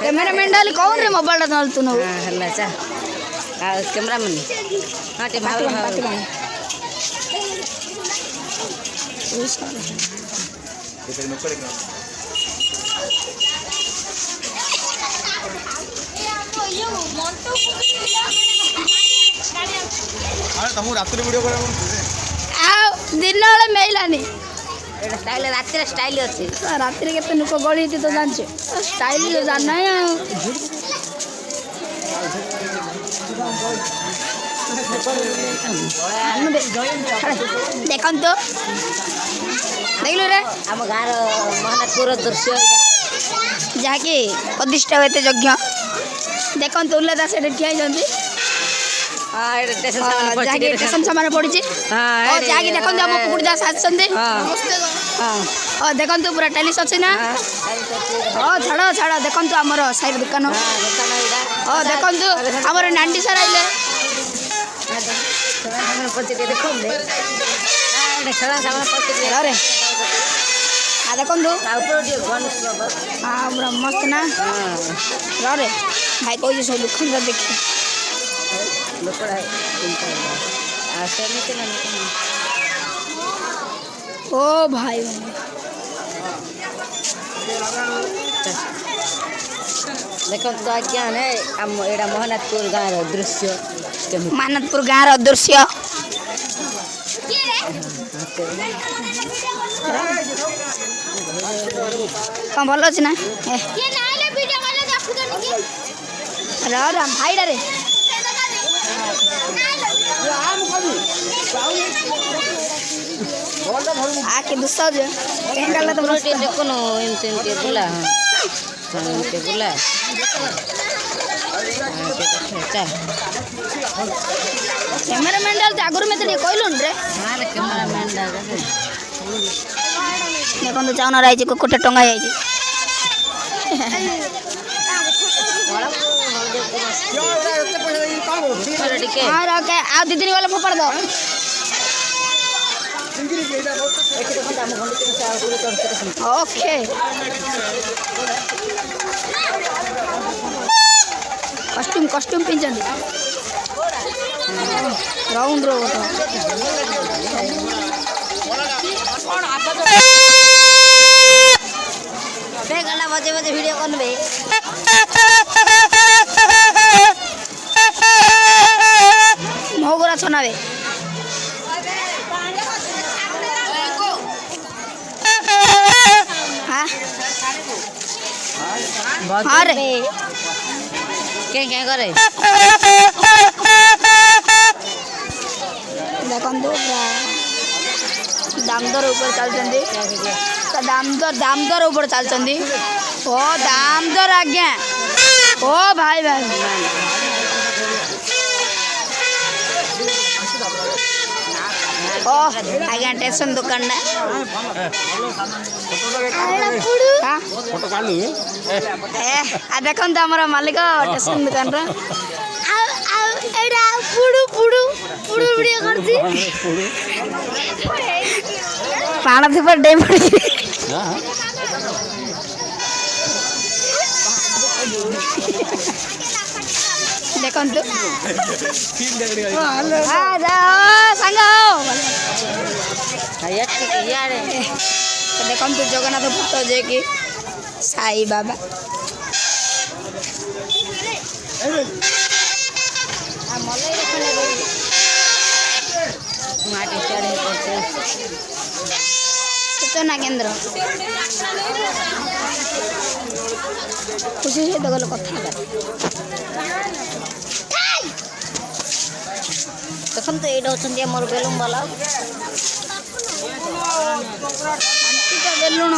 cameraman डाली कौन रे मोबाइल डाल तू हल्ला चा कैमरामैन हाँ टे भाव तुम रात्रि वीडियो दिन वाले मिलानी स्टाइल रातिर स्टाइल अच्छी रात्रि के नुक गली तो जानचे स्टाइल जो जानना है देख तो देख रे आम गाँव महानाथपुर दृश्य जहाँकि प्रतिष्ठा होते यज्ञ देखते उल्लेदा से ठिया स्टेशन सामान पड़ी जहाँकि देखते आम पुकुड़ी दास आसते देखते पूरा टेलिस अच्छी ना छाड़ छाड़ देखते आमर साइड दुकान देखते आमर नांडी सार आइले देखो हाँ पूरा मस्त ना रे भाई कह सब दुकान देखिए ओ भाई देखो तो क्या है एटा महानाथपुर गाँव दृश्य महानाथपुर गाँव दृश्य कौन भल अच्छे ना भाई रे आके दुस्सा जो कहीं गला तो रोटी देखो न इनसे बुला इनसे बुला कैमरामैन डाल आगुरी में तो कहलुन रे हाँ कैमरामैन डाल देखो तो चाउन रही कोटे टंगा जाए हाँ रखे आ दी दिन वाला फोपाड़ दो ओके कॉस्ट्यूम पिंचंदी राउंड रो गला बजे बजे वीडियो कौन बे मोगरा सुनावे हाँ रे क्या क्या करे देखो दामदर ऊपर चलते दामदर ऊपर चलते ओ दामदर आज्ञा ओ भाई भाई ओ आज्ञा स्टेशन दुकान ना देखो तो हमारा मालिक स्टेशन दुकान प्राण थी पर डे पड़ी देखो तो देखो तो जगन्नाथ पुत जे कि साई बाबा सूचना केन्द्र खुशी सहित गल कथा देखो तो ये मोर बेलूम वाला बेलुण